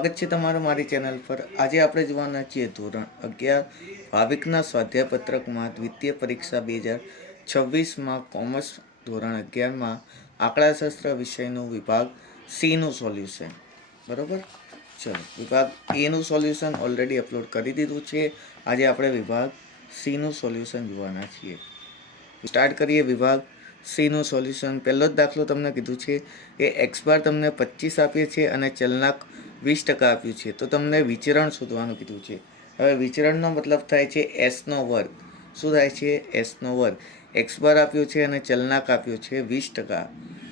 સ્વાગત છે તમારું મારી ચેનલ પર। આજે આપણે જોવાના છીએ ધોરણ 11 ભાવિકના સ્વાધ્યાય પત્રકમાં દ્વિતીય પરીક્ષા 2026માં કોમર્સ ધોરણ 11માં આંકડાશાસ્ત્ર વિષયનું વિભાગ સીનું સોલ્યુશન। બરાબર, ચલો વિભાગ એનું સોલ્યુશન ઓલરેડી અપલોડ કરી દીધું છે। આજે આપણે વિભાગ સીનું સોલ્યુશન જોવાના છીએ। સ્ટાર્ટ કરીએ વિભાગ સીનું સોલ્યુશન। પહેલો જ દાખલો તમને કીધું છે કે એક્સ બાર તમને 25 આપીએ છે અને ચલનાંક 20% આપ્યું છે, તો તમને વિચરણ શોધવાનું કીધું છે। હવે વિચરણનો મતલબ થાય છે એસનો વર્ગ। શું થાય છે? એસનો વર્ગ। એક્સ બાર આપ્યો છે અને ચલનાંક આપ્યો છે 20%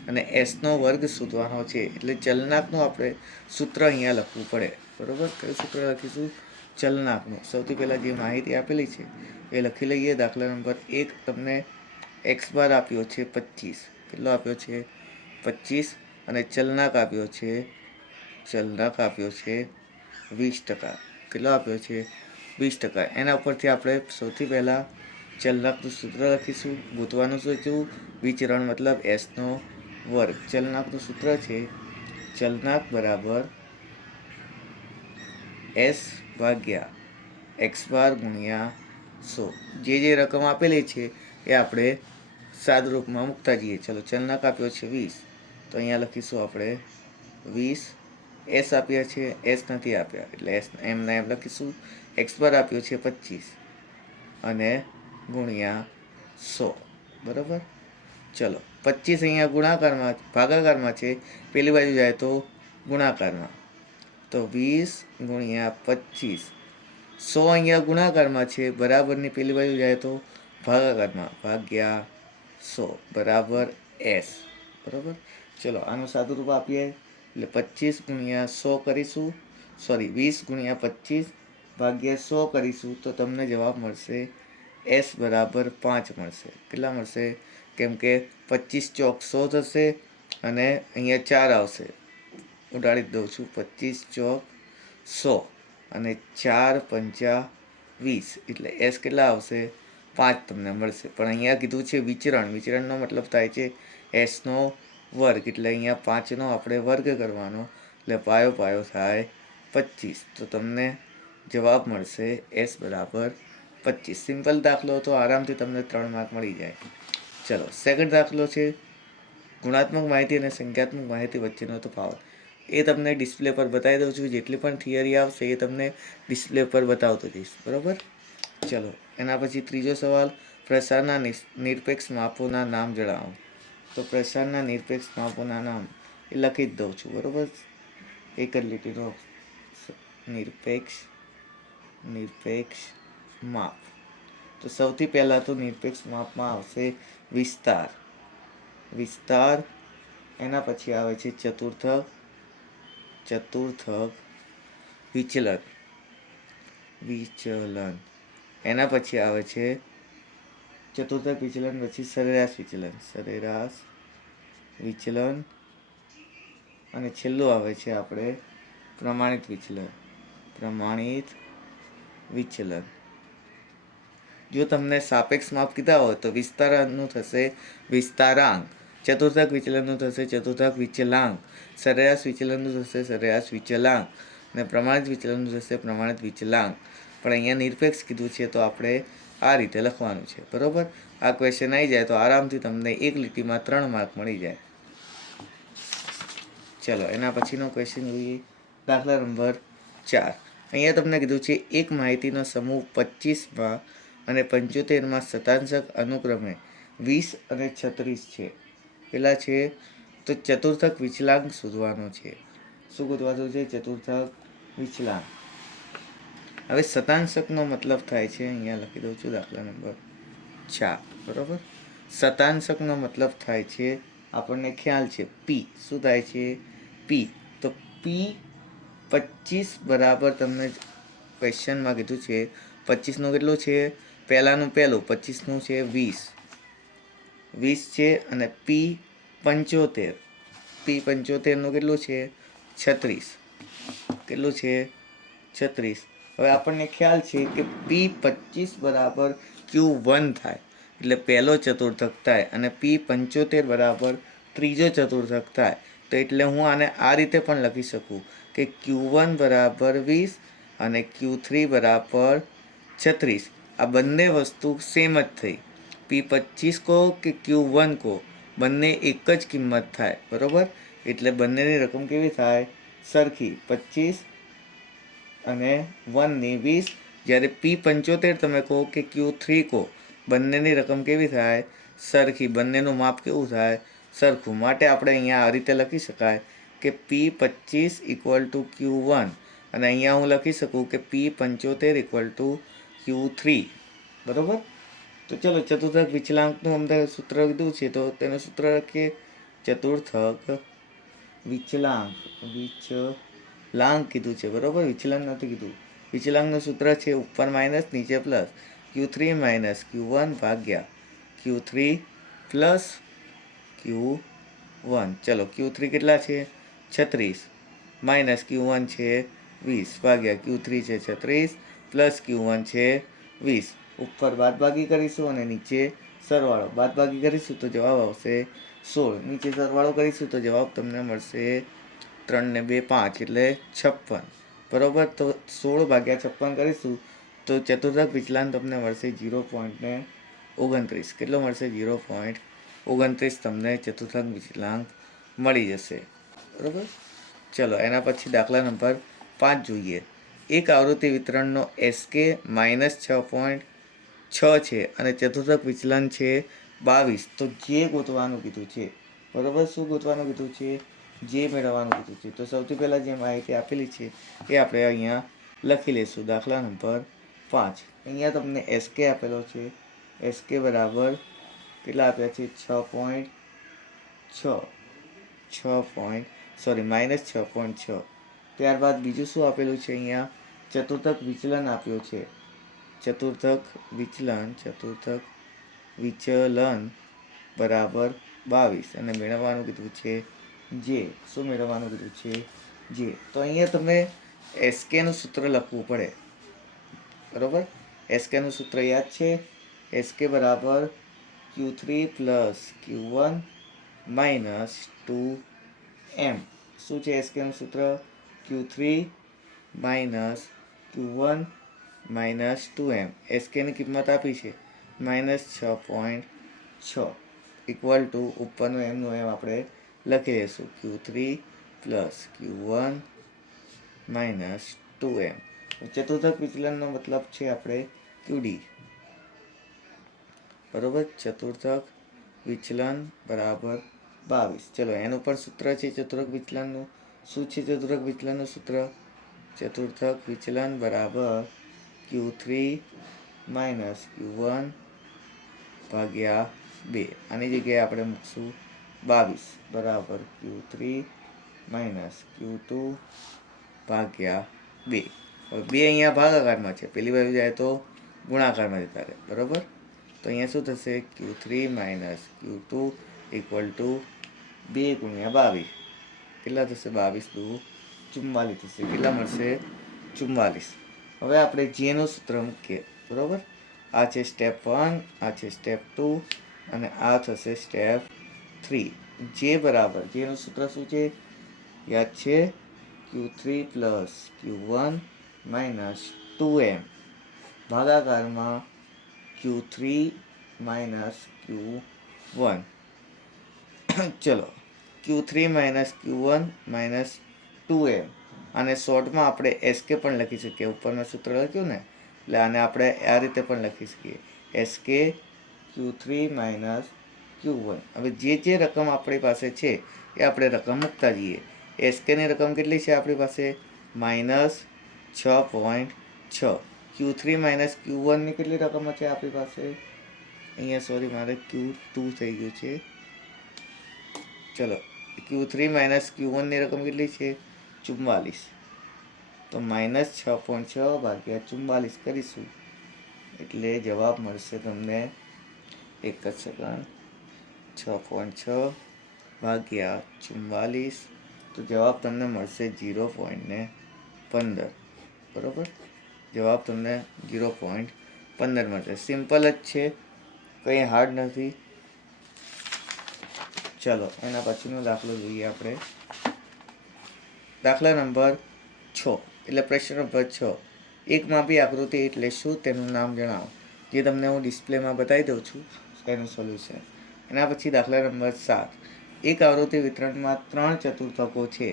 અને એસનો વર્ગ શોધવાનો છે, એટલે ચલનાંકનું આપણે સૂત્ર અહીંયા લખવું પડે। બરાબર, કયું સૂત્ર લખીશું? ચલનાંકનું। સૌથી પહેલાં જે માહિતી આપેલી છે એ લખી લઈએ। દાખલા નંબર 1 તમને એક્સ બાર આપ્યો છે 25। કેટલો આપ્યો છે? 25 અને ચલનાંક આપ્યો છે 20%। કેટલો આપ્યો છે? 20%। એના ઉપરથી આપણે સૌથી પહેલાં ચલનાંકનું સૂત્ર લખીશું। ગોતવાનું શું હતું? વિચરણ મતલબ એસનો વર્ગ। ચલનાંકનું સૂત્ર છે ચલનાંક બરાબર એસ ભાગ્યા એક્સ બાર ગુણ્યા 100। જે રકમ આપેલી છે એ આપણે સાદરૂપમાં મૂકતા જઈએ। ચલો, ચલનાંક આપ્યો છે 20, તો અહીંયા લખીશું આપણે 20। એસ આપ્યા છે, એસ નથી આપ્યા એટલે એસ એમને એમ લખીશું। એક્સ બાર આપ્યો છે 25 અને ગુણ્યા 100। બરાબર, ચલો 25 અહીંયા ગુણાકારમાં ભાગાકારમાં છે, પેલી બાજુ જાય તો ગુણાકારમાં, તો 20 ગુણ્યા 25। 100 અહીંયા ગુણાકારમાં છે, બરાબરની પેલી બાજુ જાય તો ભાગાકારમાં, ભાગ્યા 100 બરાબર એસ। બરાબર, ચલો આનું સાદું રૂપ આપીએ એટલે 25 ગુણ્યા 100 કરીશું, સોરી 20 ગુણ્યા 25 ભાગ્યા 100 કરીશું તો તમને જવાબ મળશે એસ બરાબર 5 મળશે। કેટલા મળશે? કેમ કે 25 ચોક 100 થશે અને અહીંયા 4 આવશે, ઉડાડી જ દઉં છું। 25 ચોક 100 અને 4 પંચા 20 એટલે એસ કેટલા આવશે? 5 તમને મળશે। પણ અહીંયા કીધું છે વિચરણ। વિચરણનો મતલબ થાય છે એસનો વર્ગ, એટલે અહીંયા 5નો આપણે વર્ગ કરવાનો, એટલે પાયો પાયો થાય 25, તો તમને જવાબ મળશે એસ બરાબર 25। સિમ્પલ દાખલો તો આરામથી તમને 3 માર્ક મળી જાય। ચલો સેકન્ડ દાખલો છે ગુણાત્મક માહિતી અને સંખ્યાત્મક માહિતી વચ્ચેનો તફાવત। એ તમને ડિસ્પ્લે પર બતાવી દઉં છું। જેટલી પણ થિયરી આવશે એ તમને ડિસ્પ્લે પર બતાવતો જઈશ। બરાબર, ચલો એના પછી ત્રીજો સવાલ, પ્રસારના નિરપેક્ષ માપોના નામ જણાવો। તો પ્રસારના નિરપેક્ષ માપોના નામ એ લખી જ દઉં છું। બરાબર, એક જ લીટીનો નિરપેક્ષ માપ। તો સૌથી પહેલાં તો નિરપેક્ષ માપમાં આવશે વિસ્તાર। એના પછી આવે છે ચતુર્થક વિચલન। એના પછી આવે છે ચતુર્થક વિચલન પછી સરેરાશ વિચલન અને છેલ્લું આવે છે આપણે પ્રમાણિત વિચલન। જો તમને સાપેક્ષ માપ કીધા હોય તો વિસ્તારનું થશે વિસ્તારાંક, ચતુર્થક વિચલનનું થશે ચતુર્થક વિચલાંક, સરેરાશ વિચલનનું થશે સરેરાશ વિચલાંક અને પ્રમાણિત વિચલનનું થશે પ્રમાણિત વિચલાંક। પણ અહીંયા નિરપેક્ષ કીધું છે તો આપણે આ રીતે લખવાનું છે। બરાબર, આ ક્વેશ્ચન આવી જાય તો આરામથી તમને એક લીટીમાં 3 માર્ક મળી જાય। ચલો એના પછીનો ક્વેશ્ચન જોઈએ। દાખલા નંબર 4। અહીંયા તમને કીધું છે એક માહિતીનો સમૂહ 25માં અને 75માં શતાંશક અનુક્રમે 20 અને 36 છે। પેલા છે તો ચતુર્થક વિચલાંક શોધવાનો છે। શું શોધવાનું છે? ચતુર્થક વિચલાંક। હવે શતાંશકનો મતલબ થાય છે, અહીંયા લખી દઉં છું દાખલા નંબર 4। બરાબર, શતાંશકનો મતલબ થાય છે, આપણને ખ્યાલ છે પી। શું થાય છે? પી। તો પી 25 બરાબર તમને ક્વેશ્ચનમાં કીધું છે 25નું કેટલું છે? પહેલાંનું 25નું છે 20 છે અને પી 75નું કેટલું છે? 36। કેટલું છે? 36। હવે આપણને ખ્યાલ છે કે પી 25 બરાબર Q1 થાય એટલે પહેલો ચતુર્થક થાય અને પી 75 બરાબર ત્રીજો ચતુર્થક થાય। તો એટલે હું આને આ રીતે પણ લખી શકું કે Q1 બરાબર 20 અને Q3 બરાબર 36. આ બંને વસ્તુ સેમ જ થઈ. P25 કહો કે Q1 કહો, બંને એક જ કિંમત થાય, બરાબર. એટલે બંનેની રકમ કેવી થાય? સરખી. 25 અને 1ની 20. જ્યારે P75 તમે કહો કે Q3 કહો, બંનેની રકમ કેવી થાય? સરખી. બંનેનું માપ કેવું થાય? સરખું. માટે આપણે અહીંયા આ રીતે લખી શકાય કે P25 = Q1 અને અહીંયા હું લખી શકું કે P75 = Q3, બરાબર. તો ચલો ચતુર્થક વિચલાંકનું અમને સૂત્ર કીધું છે, તો તેનું સૂત્ર લખીએ. ચતુર્થક વિચલાંક કીધું છે, બરાબર. વિચલન નથી કીધું. વિચલાંકનું સૂત્ર છે ઉપર માઇનસ નીચે પ્લસ. Q3 - Q1 ભાગ્યા Q3 પ્લસ Q1. ચલો Q3 કેટલા છે? 36 માઇનસ Q1 છે 20 ભાગ્યા Q3 છે 36 પ્લસ Q1 છે 20. ઉપર બાદબાકી કરીશું અને નીચે સરવાળો. બાદબાકી કરીશું તો જવાબ આવશે 16. નીચે સરવાળો કરીશું તો જવાબ તમને મળશે 3 ને 2 5 એટલે 56, બરાબર. તો 16 ભાગ્યા 56 કરીશું તો ચતુર્થક વિચલાંક તમને મળશે 0.29. કેટલો મળશે? 0.29 તમને ચતુર્થક વિચલાંક મળી જશે, બરાબર. ચલો એના પછી દાખલા નંબર 5 જોઈએ. એક આવૃત્તિ વિતરણનો SK -6.6 છે અને ચતુર્થક વિચલન છે 22. તો જે ગોતવાનું કીધું છે, બરાબર. શું ગોતવાનું કીધું છે? જે મેળવવાનું કીધું છે. તો સૌથી પહેલાં જે માહિતી આપેલી છે એ આપણે અહીંયા લખી લઈશું. દાખલા નંબર 5. અહીંયા તમને SK આપેલો છે. SK બરાબર કેટલા આપ્યા છે? 6.6. ત્યારબાદ બીજું શું આપેલું છે? અહીંયા ચતુર્થક વિચલન આપ્યું છે. ચતુર્થક વિચલન બરાબર 22 અને મેળવવાનું કીધું છે જે. શું મેળવવાનું કીધું છે? જે. તો અહીંયા તમે SKનું સૂત્ર લખવું પડે, બરાબર. SKનું સૂત્ર યાદ છે? SK બરાબર Q3 + Q1 - 2m. શું છે SKનું સૂત્ર? Q3 - Q1 - 2m. SKની કિંમત આપી છે -6.6 = ઉપરનું એમનું એમ આપણે લખી લઈશું. Q3 + Q1 - 2m. ચતુર્થક વિચલનનો મતલબ છે આપણે QD, બરાબર. ચતુર્થક વિચલન બરાબર 22. ચલો એનું પણ સૂત્ર છે ચતુર્થક વિચલનનું. શું છે ચતુર્થક વિચલનનું સૂત્ર? ચતુર્થક વિચલન બરાબર Q3 - Q1 ભાગ્યા 2. આની જગ્યાએ આપણે મૂકશું 22 બરાબર Q3 - Q2 ભાગ્યા 2. હવે 2 અહીંયા ભાગાકારમાં છે, પેલી બાજુ જાય તો ગુણાકારમાં જતા રહે, બરાબર. તો અહીંયા શું થશે? Q3 - Q2 = 2 × 22. કેટલા થશે? 22 × 2 = 44 થશે. કેટલા મળશે? 44. હવે આપણે જેનું સૂત્ર મૂકીએ, બરાબર. આ છે સ્ટેપ 1, આ છે સ્ટેપ 2 અને આ થશે સ્ટેપ 3. જે બરાબર જેનું સૂત્ર શું છે? યાદ છે? Q3 + Q1 - 2m ભાગાકારમાં Q3 - Q1. ચલો Q3 - Q1 - 2m. અને શોર્ટમાં આપણે SK પણ લખી શકીએ. ઉપરનું સૂત્ર લખ્યું ને, એટલે આને આપણે આ રીતે પણ લખી શકીએ. SK Q3 - Q1. હવે જે રકમ આપણી પાસે છે એ આપણે રકમ મૂકતા જઈએ. SKની રકમ કેટલી છે આપણી પાસે? -6.6. Q3 - Q1ની કેટલી રકમ છે આપણી પાસે? અહીંયા સોરી મારે Q2 થઈ ગયું છે. ચલો Q3 - Q1ની રકમ કેટલી છે? 44. તો -6.6 ભાગ્યા 44 કરીશું એટલે જવાબ મળશે તમને. એક જ સેકન્ડ. 6.6 ભાગ્યા 44 તો જવાબ તમને મળશે 0.15, બરાબર. જવાબ તમને 0.15 મળશે. સિમ્પલ જ છે, કંઈ હાર્ડ નથી. ચલો એના પછીનો દાખલો જોઈએ આપણે. દાખલા નંબર 6 એટલે પ્રશ્ન નંબર 6 એક માપી આકૃતિ એટલે શું તેનું નામ જણાવો. જે તમને હું ડિસ્પ્લેમાં બતાવી દઉં છું એનું સોલ્યુશન. એના પછી દાખલા નંબર 7 એક આવૃત્તિ વિતરણમાં 3 ચતુર્થકો છે.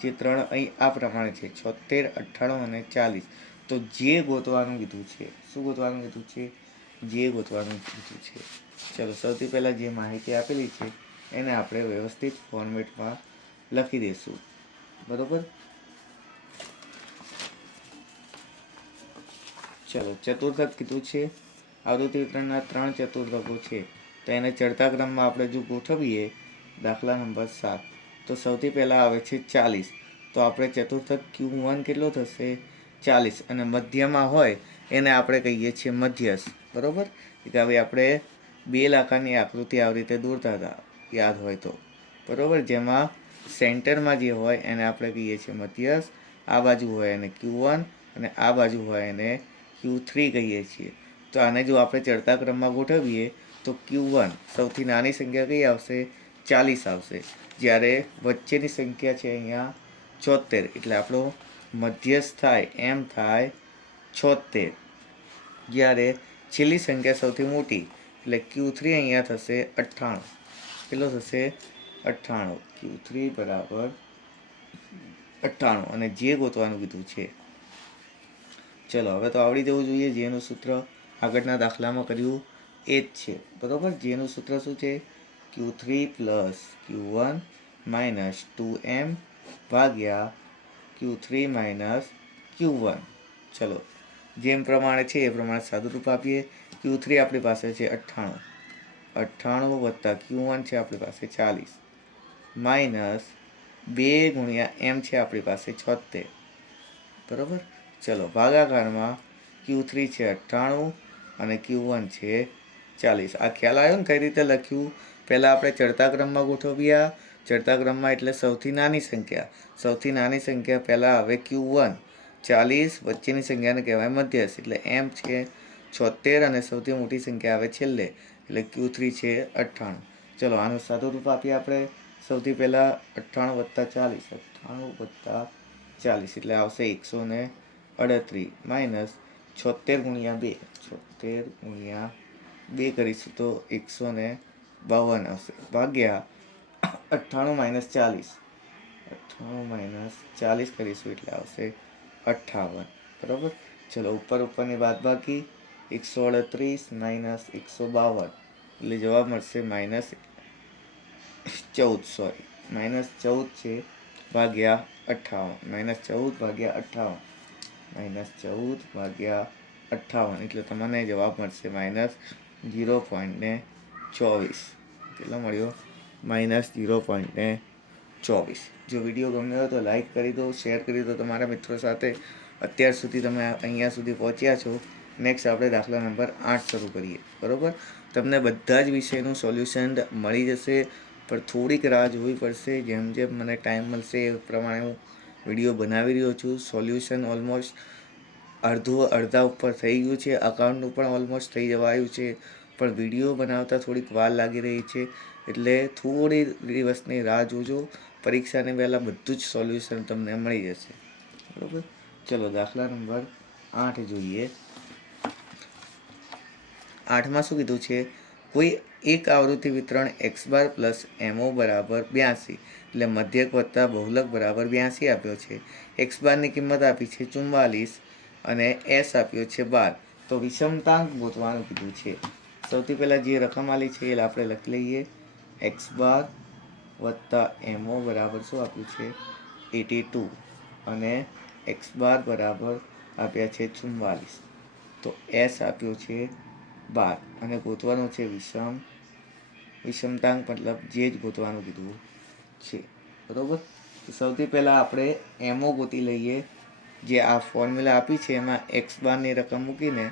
જે 3 અહીં આ પ્રમાણે છે 76, 98 અને 40. તો જે ગોતવાનું કીધું છે. શું ગોતવાનું કીધું છે? જે ગોતવાનું કીધું છે. ચલો સૌથી પહેલાં જે માહિતી આપેલી છે એને આપણે વ્યવસ્થિત ફોર્મેટમાં લખી દઈશું. બરોબર. ચલો ચતુર્થક કીધું છે. આવૃત્તિ વિતરણના 3 ચતુર્થકો છે. તો એને ચડતા ક્રમમાં આપણે જો ગોઠવીએ દાખલા નંબર 7 તો સૌથી પહેલાં આવે છે 40. તો આપણે ચતુર્થક Q1 કેટલો થશે? 40. અને મધ્યમાં હોય એને આપણે કહીએ છીએ મધ્યસ્થ. બરાબર. કે હવે આપણે બેલ આકારની આકૃતિ આવી રીતે દોરતા હતા યાદ હોય તો. બરાબર. જેમાં સેન્ટરમાં જે હોય એને આપણે કહીએ છીએ મધ્યસ્થ. આ બાજુ હોય એને Q1 અને આ બાજુ હોય એને Q3 કહીએ છીએ. તો આને જો આપણે ચડતા ક્રમમાં ગોઠવીએ તો Q1 સૌથી નાની સંખ્યા કઈ આવશે? 40 આવશે. જ્યારે વચ્ચેની સંખ્યા છે અહીંયા 76. એટલે આપણો મધ્યસ્થ થાય એમ થાય 76. જ્યારે છેલ્લી સંખ્યા સૌથી મોટી એટલે Q3 અહીંયા થશે 98. કેટલો થશે? 98. Q3 બરાબર 98. અને જે ગોતવાનું કીધું છે. ચલો હવે તો આવડી જવું જોઈએ. જેનું સૂત્ર આગળના દાખલામાં કર્યું એ જ છે. બરાબર. જેનું સૂત્ર શું છે? Q3 plus Q1 minus 2m ભાગ્યા Q3 માઇનસ Q1. ચલો જેમ પ્રમાણે છે એ પ્રમાણે સાદુરૂપ આપીએ. Q3 આપણી પાસે છે 98. 98 વત્તા Q1 છે આપણી પાસે 40 માઇનસ 2 ગુણ્યા m છે આપણી પાસે 76. બરાબર. ચલો ભાગાકારમાં Q3 છે 98 અને Q1 છે 40. આ ખ્યાલ આવ્યો ને કઈ રીતે લખ્યું? પહેલાં આપણે ચડતા ક્રમમાં ગોઠવ્યા. ચડતા ક્રમમાં એટલે સૌથી નાની સંખ્યા. સૌથી નાની સંખ્યા પહેલાં આવે Q1 40. વચ્ચેની સંખ્યાને કહેવાય મધ્યસ્થ. એટલે m છે 76 અને સૌથી મોટી સંખ્યા આવે છેલ્લે એટલે Q3 છે 98. ચલો આનું સાદું રૂપ આપીએ આપણે. સૌથી પહેલાં 98 વત્તા 40. 98 વત્તા 40 એટલે આવશે 138 માઇનસ 76 ગુણ્યા 2. 76 ગુણ્યા 2 કરીશું તો 152 આવશે. ભાગ્યા 98 માઇનસ 40. 98 માઇનસ 40 કરીશું એટલે આવશે 58. બરાબર. ચલો ઉપરની બાદબાકી 138 માઇનસ 152 એટલે જવાબ મળશે -14. સોરી -14 છે ભાગ્યા 58. -14 ભાગ્યા 58. -14 ભાગ્યા 58 એટલે તમને જવાબ મળશે -0.24. કેટલો મળ્યો? -0.24. જો વિડીયો ગમ્યો હોય તો લાઈક કરી દો, શેર કરી દો તમારા મિત્રો સાથે. અત્યાર સુધી તમે અહીંયા સુધી પહોંચ્યા છો. નેક્સ્ટ આપણે દાખલા નંબર 8 શરૂ કરીએ. બરાબર. તમને બધા જ વિષયનું સોલ્યુશન મળી જશે, પણ થોડીક રાહ જોવી પડશે. જેમ જેમ મને ટાઈમ મળશે એ પ્રમાણે હું વિડીયો બનાવી રહ્યો છું. સોલ્યુશન ઓલમોસ્ટ અડધા ઉપર થઈ ગયું છે. અકાઉન્ટનું પણ ઓલમોસ્ટ થઈ જવા આવ્યું છે. પણ વિડીયો બનાવતા થોડીક વાર લાગી રહી છે. એટલે થોડી દિવસની રાહ જોજો. પરીક્ષાને પહેલાં બધું જ સોલ્યુશન તમને મળી જશે. બરાબર. ચલો દાખલા નંબર 8 જોઈએ. 8માં શું કીધું છે? કોઈ એક આવૃત્તિ વિતરણ x બાર પ્લસ mo બરાબર 82 એટલે મધ્યક વત્તા બહુલક બરાબર 82 આપ્યો છે. x બારની કિંમત આપી છે 44 અને s આપ્યો છે 12. તો વિષમતાંક ગોતવાનું કીધું છે. સૌથી પહેલાં જે રકમ આલી છે એ આપણે લખી લઈએ. x બાર વત્તા mo બરાબર શું આપ્યું છે? 82 અને x બાર બરાબર આપ્યા છે 44. તો s આપ્યો છે 12 અને ગોતવાનું છે વિષમતાંક મતલબ જે જ ગોતવાનું કીધું છે. બરાબર. સૌથી પહેલાં આપણે એમઓ ગોતી લઈએ. જે આ ફોર્મ્યુલા આપી છે એમાં એક્સ બારની રકમ મૂકીને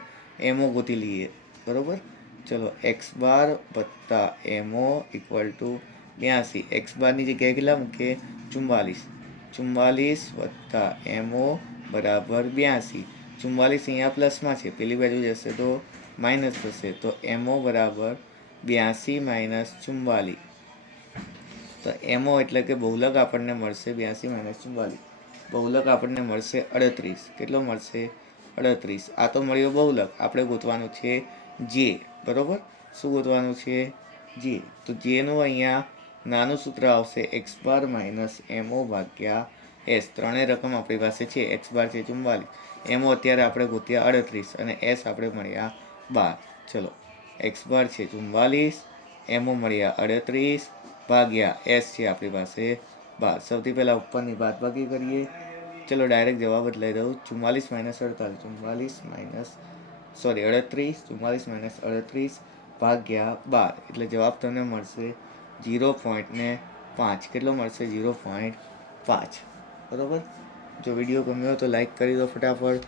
એમઓ ગોતી લઈએ. બરાબર. ચલો એક્સ બાર વત્તા એમઓ ઇક્વલ ટુ 82. એક્સ બારની જગ્યાએ કેટલા મૂકીએ? 44. 44 વત્તા એમઓ બરાબર 82. 44 અહીંયા પ્લસમાં છે, પેલી બાજુ જશે તો માઇનસ થશે. તો એમઓ બરાબર 82 માઇનસ 44. તો એમઓ એટલે કે બહુલક આપણને મળશે 82 માઇનસ 44. બહુલક આપણને મળશે 38. કેટલો મળશે? 38. આ તો મળ્યો બહુલક. આપણે ગોતવાનું છે જે. બરોબર? શું ગોતવાનું છે? જે. તો જેનું અહીંયા નાનું સૂત્ર આવશે એક્સ બાર માઇનસ એમઓ ભાગ્યા એસ. ત્રણેય રકમ આપણી પાસે છે. એક્સ બાર છે 44, એમઓ અત્યારે આપણે ગોત્યા 38 અને એસ આપણે મળ્યા 12. ચલો, એક્સ બાર છે 44, એમઓ મળ્યા 38 ભાગ્યા એસ છે આપણી પાસે 12. સૌથી પહેલાં ઉપરની બાદબાકી કરીએ. ચલો ડાયરેક્ટ જવાબ જ લઈ દઉં. 44 માઇનસ 38, 44 માઇનસ 38, 44 માઇનસ 38 ભાગ્યા 12. એટલે જવાબ તમને મળશે 0.5. કેટલો મળશે? 0.5. બરોબર? જો વિડીયો ગમ્યો તો લાઈક કરી દો ફટાફટ.